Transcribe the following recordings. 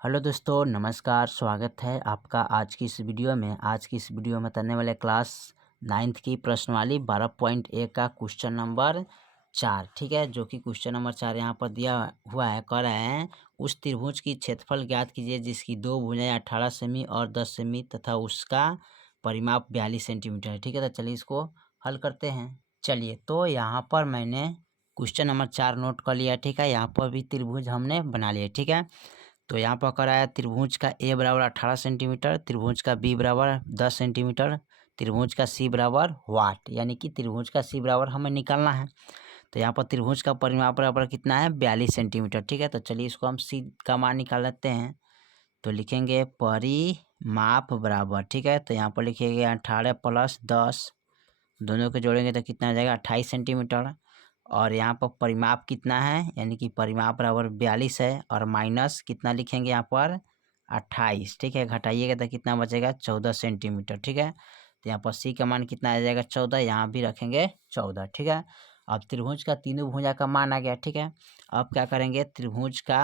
Hello दोस्तों, नमस्कार। स्वागत है आपका आज की इस वीडियो में। आज की इस वीडियो में करने वाले क्लास 9th की प्रश्नवाली 12.1 का क्वेश्चन नंबर 4, ठीक है। जो कि क्वेश्चन नंबर 4 यहाँ पर दिया हुआ है। कह रहे हैं उस त्रिभुज की क्षेत्रफल ज्ञात कीजिए जिसकी दो भुजाएं 18 सेमी और 10 सेमी तथा उसका परिमाप 42 सेंटीमीटर है, ठीक है। तो चलिए इसको हल करते हैं। चलिए, तो यहाँ पर मैंने क्वेश्चन नंबर 4 नोट कर लिया, ठीक है। यहाँ पर भी त्रिभुज हमने बना लिया, ठीक है। तो यहाँ पर कराया त्रिभुज का ए बराबर 18 सेंटीमीटर, त्रिभुज का बी बराबर 10 सेंटीमीटर, त्रिभुज का सी बराबर वाट, यानी कि त्रिभुज का सी बराबर हमें निकालना है। तो यहाँ पर त्रिभुज का परिमाप बराबर कितना है, 42 सेंटीमीटर, ठीक है। तो चलिए इसको हम सी का मान निकाल लेते हैं। तो लिखेंगे परिमाप बराबर, ठीक है। तो यहाँ पर लिखिएगा 18 + 10, दोनों को जोड़ेंगे तो कितना आ जाएगा, 28 सेंटीमीटर। और यहाँ पर परिमाप कितना है, यानी कि परिमाप बराबर 42 है और माइनस कितना लिखेंगे यहाँ पर 28, ठीक है। घटाइएगा तो कितना बचेगा, 14 सेंटीमीटर, ठीक है। तो यहाँ पर सी का मान कितना आ जाएगा, 14, यहाँ भी रखेंगे 14, ठीक है। अब त्रिभुज का तीनों भुजा का मान आ गया, ठीक है। अब क्या करेंगे, त्रिभुज का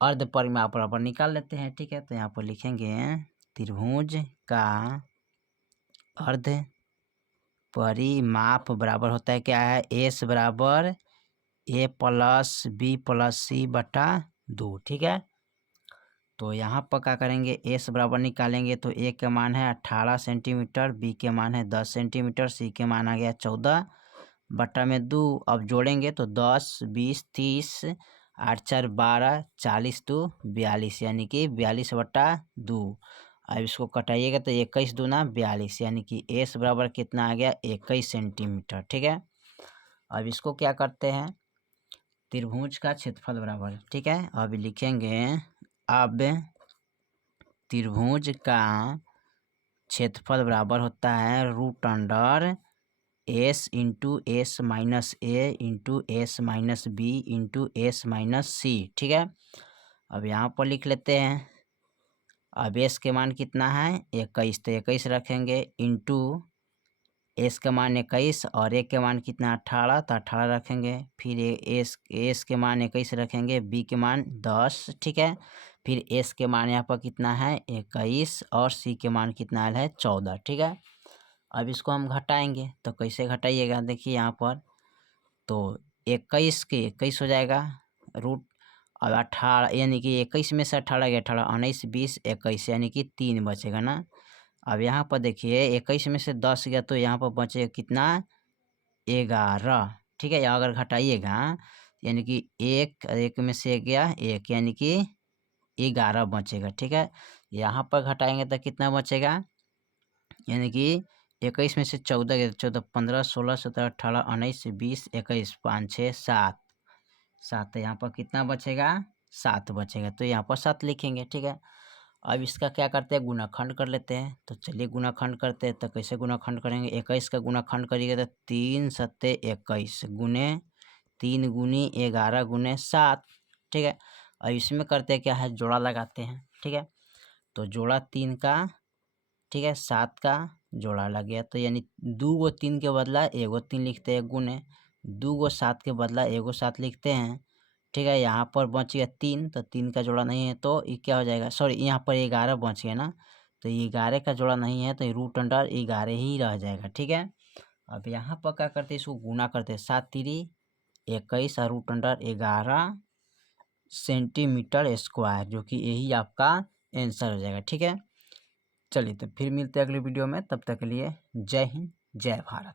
अर्ध परिमाप बराबर निकाल लेते हैं, ठीक है। तो यहाँ पर लिखेंगे त्रिभुज का अर्ध परिमाप बराबर होता है क्या है, एस बराबर ए प्लस बी प्लस सी बटा 2, ठीक है। तो यहाँ पर क्या करेंगे, एस बराबर निकालेंगे तो ए के मान है 18 सेंटीमीटर, बी के मान है 10 सेंटीमीटर, सी के मान आ गया 14 बटा में 2। अब जोड़ेंगे तो 10, 20, 30, 8 4 12, 40 2 42, यानी कि 42 बटा 2। अब इसको कटाइएगा तो 21 दूना 42, यानी कि एस बराबर कितना आ गया, 21 सेंटीमीटर, ठीक है। अब इसको क्या करते हैं, त्रिभुज का क्षेत्रफल बराबर, ठीक है। अब लिखेंगे, अब त्रिभुज का क्षेत्रफल बराबर होता है √under S into S minus A into S minus B into S minus C, ठीक है। अब यहाँ पर लिख लेते हैं। अब एस के मान कितना है, 21, तो 21 रखेंगे इंटू एस का मान 21 और ए के मान कितना 18, तो 18 रखेंगे। फिर एस के मान 21 रखेंगे, बी के मान 10, ठीक है। फिर एस के मान यहाँ पर कितना है 21 और सी के मान कितना है 14, ठीक है। अब इसको हम घटाएंगे तो कैसे घटाइएगा, देखिए यहाँ पर तो 21 के 21 हो जाएगा रूट, और 18 यानी कि 21 में से 18 गया 18, 19 20 21, यानी कि 3 बचेगा ना। अब यहाँ पर देखिए 21 में से 10 गया तो यहाँ पर बचेगा कितना, 11, ठीक है। अगर घटाइएगा यानी कि एक में से गया 1, यानी कि 11 बचेगा, ठीक है। यहाँ पर घटाएंगे तो कितना बचेगा, यानी कि 21 में से 14 गया, 14 15 16 17 18 19 20 21, 5 6 7 7, यहाँ पर कितना बचेगा, 7 बचेगा। तो यहाँ पर 7 लिखेंगे, ठीक है। अब इसका क्या करते हैं, गुणाखंड कर लेते हैं। तो चलिए गुणाखंड करते हैं। तो कैसे गुणाखंड करेंगे, 21 का गुणाखंड करिएगा तो 3 सत्ते 21 गुने 3 गुनी 11 गुने 7, ठीक है। अब इसमें करते हैं क्या है, जोड़ा लगाते हैं, ठीक है। तो जोड़ा 3 का, ठीक है, 7 का जोड़ा लग गया, तो यानी 2 गो 3 के बदला 1 गो 3 लिखते हैं, गुने 2 गो 7 के बदला 1 गो 7 लिखते हैं, ठीक है। यहाँ पर बच गया 3, तो 3 का जोड़ा नहीं है तो ये क्या हो जाएगा, सॉरी यहाँ पर 11 बच गया ना, तो 11 का जोड़ा नहीं है तो √अंडर 11 ही रह जाएगा, ठीक है। अब यहाँ पर क्या करते हैं, इसको गुना करते हैं, 7 3 21 और √अंडर 11 सेंटीमीटर स्क्वायर, जो कि यही आपका आंसर हो जाएगा, ठीक है। चलिए तो फिर मिलते हैं अगले वीडियो में, तब तक के लिए जय हिंद जय भारत।